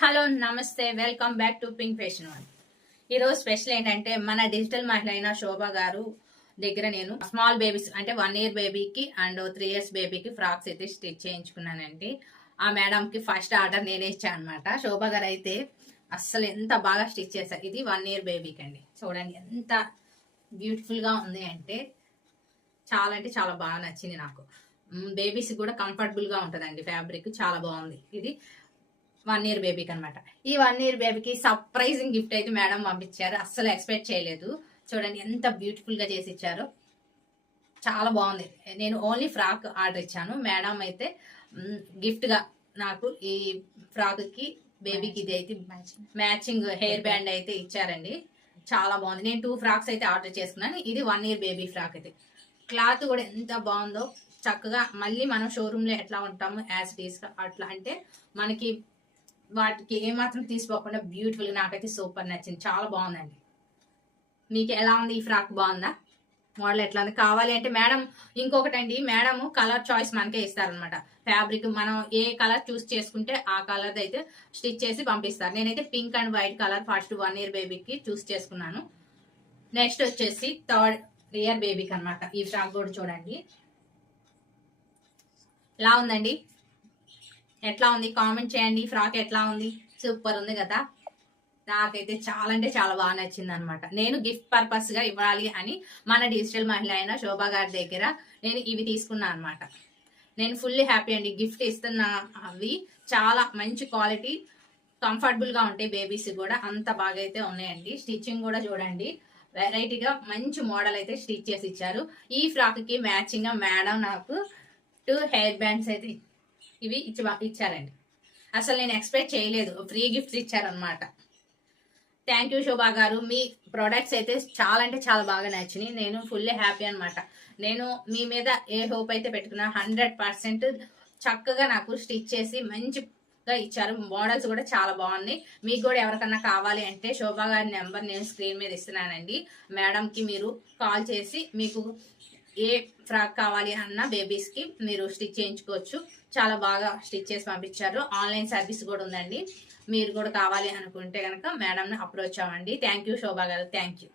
Hello నమస్తే, welcome back to pink fashion one. ఈరోజు special ఏంటంటే మన డిజిటల్ మహిళ అయిన శోభ గారు దగ్గర నేను స్మాల్ బేబీస్ అంటే 1 year బేబీకి అండ్ 3 years బేబీకి ఫ్రాక్స్ అయితే స్టిచ్ చేయించుకున్నానండి. ఆ మేడంకి ఫస్ట్ ఆర్డర్ నేనే ఇచ్చాను అనమాట. శోభ గారు అయితే అస్సలు ఎంత బాగా స్టిచ్ చేశారు. ఇది 1 year బేబీకి అండి. చూడండి ఎంత బ్యూటిఫుల్ గా ఉంది అంటే చాలా బాగా నచ్చింది నాకు. బేబీస్ కూడా కంఫర్టబుల్ గా ఉంటుందండి. ఫ్యాబ్రిక్ చాలా బాగుంది. ఇది 1 year బేబీకి అనమాట. ఈ 1 year బేబీకి సర్ప్రైజింగ్ గిఫ్ట్ అయితే మేడం పంపించారు. అస్సలు ఎక్స్పెక్ట్ చేయలేదు. చూడండి ఎంత బ్యూటిఫుల్ గా చేసి ఇచ్చారో, చాలా బాగుంది. నేను ఓన్లీ ఫ్రాక్ ఆర్డర్ ఇచ్చాను. మేడం అయితే గిఫ్ట్ గా నాకు ఈ ఫ్రాక్ కి బేబీకి ఇది అయితే మ్యాచింగ్ హెయిర్ బ్యాండ్ అయితే ఇచ్చారండి. చాలా బాగుంది. నేను 2 ఫ్రాక్స్ అయితే ఆర్డర్ చేసుకున్నాను. ఇది 1 year బేబీ ఫ్రాక్ అయితే. క్లాత్ కూడా ఎంత బాగుందో, చక్కగా మళ్ళీ మనం షోరూమ్ లో ఎట్లా ఉంటాము యాజ్ ఇట్ ఈస్ అట్లా అంటే మనకి వాటికి ఏమాత్రం తీసుకోకుండా బ్యూటిఫుల్ గా నాకైతే సూపర్ నచ్చింది. చాలా బాగుందండి. మీకు ఎలా ఉంది? ఈ ఫ్రాక్ బాగుందా? మోడల్ ఎట్లా ఉంది? కావాలి అంటే మేడం ఇంకొకటి అండి, మేడం కలర్ చాయిస్ మనకే ఇస్తారనమాట. ఫ్యాబ్రిక్ మనం ఏ కలర్ చూస్ చేసుకుంటే ఆ కలర్ అయితే స్టిచ్ చేసి పంపిస్తారు. నేనైతే pink and white colour first 1 year బేబీకి చూస్ చేసుకున్నాను. నెక్స్ట్ వచ్చేసి 3rd year బేబీకి అనమాట. ఈ ఫ్రాక్ కూడా చూడండి ఎలా ఉందండి. ఎట్లా ఉంది కామెంట్ చేయండి. ఫ్రాక్ ఎట్లా ఉంది? సూపర్ ఉంది కదా. నాకైతే చాలా అంటే చాలా బాగా నచ్చింది అనమాట. నేను గిఫ్ట్ పర్పస్ గా ఇవ్వాలి అని మన డిజిటల్ మహిళ అయిన శోభ గారి దగ్గర నేను ఇవి తీసుకున్నా అనమాట. నేను ఫుల్లీ హ్యాపీ అండి. గిఫ్ట్ ఇస్తున్న అవి చాలా మంచి క్వాలిటీ, కంఫర్టబుల్ గా ఉంటాయి. బేబీస్ కూడా అంత బాగా అయితే ఉన్నాయండి. స్టిచ్చింగ్ కూడా చూడండి, వెరైటీగా మంచి మోడల్ అయితే స్టిచ్ చేసి ఇచ్చారు. ఈ ఫ్రాక్ కి మ్యాచింగ్ గా మేడం నాకు 2 హెయిర్ బ్యాండ్స్ అయితే ఇవి ఇచ్చారండి. అసలు నేను ఎక్స్పెక్ట్ చేయలేదు. ఫ్రీ గిఫ్ట్స్ ఇచ్చారనమాట. థ్యాంక్ యూ శోభా గారు. మీ ప్రొడక్ట్స్ అయితే చాలా అంటే చాలా బాగా నచ్చినాయి. నేను ఫుల్లీ హ్యాపీ అనమాట. నేను మీ మీద ఏ హోప్ అయితే పెట్టుకున్నా 100% చక్కగా నాకు స్టిచ్ చేసి మంచిగా ఇచ్చారు. మోడల్స్ కూడా చాలా బాగున్నాయి. మీకు కూడా ఎవరికన్నా కావాలి అంటే శోభా గారి నెంబర్ నేను స్క్రీన్ మీద ఇస్తున్నానండి. మేడంకి మీరు కాల్ చేసి మీకు ఏ ఫ్రాక్ కావాలి అన్న బేబీస్ కి మీరు స్టిచ్ చేయించుకోవచ్చు. చాలా బాగా స్టిచ్ చేసి పంపించారు. ఆన్లైన్ సర్వీస్ కూడా ఉందండి. మీరు కూడా కావాలి అనుకుంటే కనుక మేడంని అప్రోచ్ అవ్వండి. థ్యాంక్ యూ శోభా గారు. Thank you.